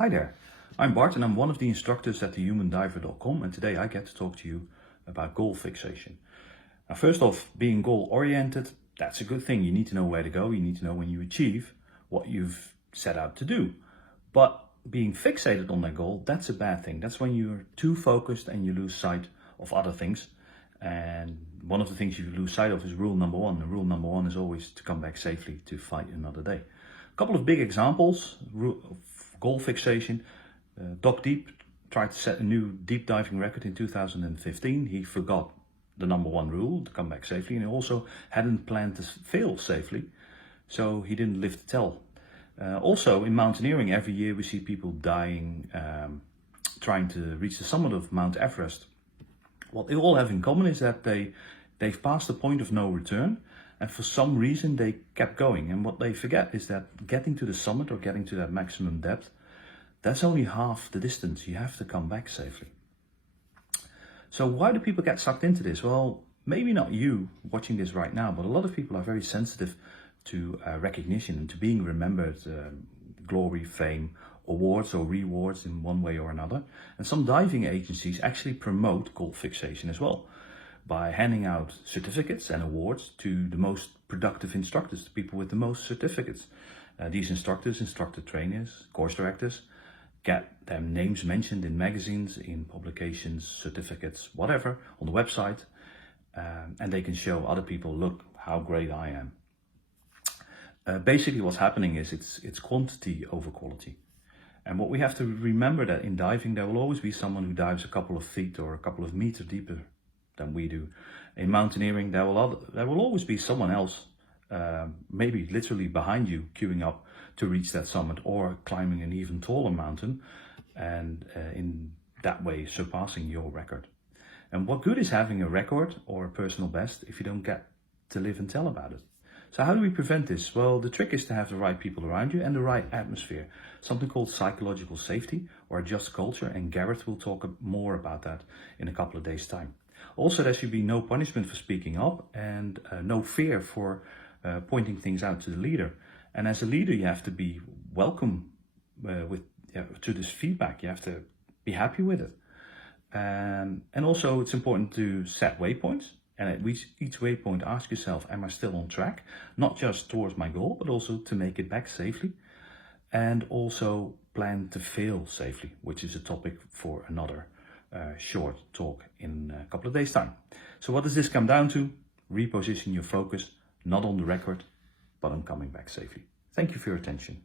Hi there, I'm Bart and I'm one of the instructors at thehumandiver.com, and today I get to talk to you about goal fixation. Now, first off, being goal oriented, that's a good thing. You need to know where to go, you need to know when you achieve what you've set out to do. But being fixated on that goal, that's a bad thing. That's when you're too focused and you lose sight of other things. And one of the things you lose sight of is rule number one. And rule number one is always to come back safely to fight another day. A couple of big examples of goal fixation. Doc Deep tried to set a new deep diving record in 2015. He forgot the number one rule, to come back safely, and he also hadn't planned to fail safely, so he didn't live to tell. Also in mountaineering, every year we see people dying trying to reach the summit of Mount Everest. What they all have in common is that they've passed the point of no return, and for some reason they kept going. And what they forget is that getting to the summit or getting to that maximum depth, that's only half the distance. You have to come back safely. So why do people get sucked into this? Well, maybe not you watching this right now, but a lot of people are very sensitive to recognition and to being remembered, glory, fame, awards or rewards in one way or another. And some diving agencies actually promote goal fixation as well, by handing out certificates and awards to the most productive instructors, the people with the most certificates. These instructors, instructor trainers, course directors, get their names mentioned in magazines, in publications, certificates, whatever, on the website, and they can show other people, look how great I am. Basically what's happening is it's quantity over quality. And what we have to remember that in diving, there will always be someone who dives a couple of feet or a couple of meters deeper than we do. In mountaineering, there will always be someone else, maybe literally behind you, queuing up to reach that summit or climbing an even taller mountain, and in that way surpassing your record. And what good is having a record or a personal best if you don't get to live and tell about it? So how do we prevent this? Well, the trick is to have the right people around you and the right atmosphere, something called psychological safety or a just culture, and Gareth will talk more about that in a couple of days' time. Also, there should be no punishment for speaking up, and no fear for pointing things out to the leader. And as a leader, you have to be welcome to this feedback. You have to be happy with it. And also, it's important to set waypoints. And at each waypoint, ask yourself, am I still on track? Not just towards my goal, but also to make it back safely. And also plan to fail safely, which is a topic for another short talk in a couple of days' time. So what does this come down to? Reposition your focus, not on the record, but on coming back safely. Thank you for your attention.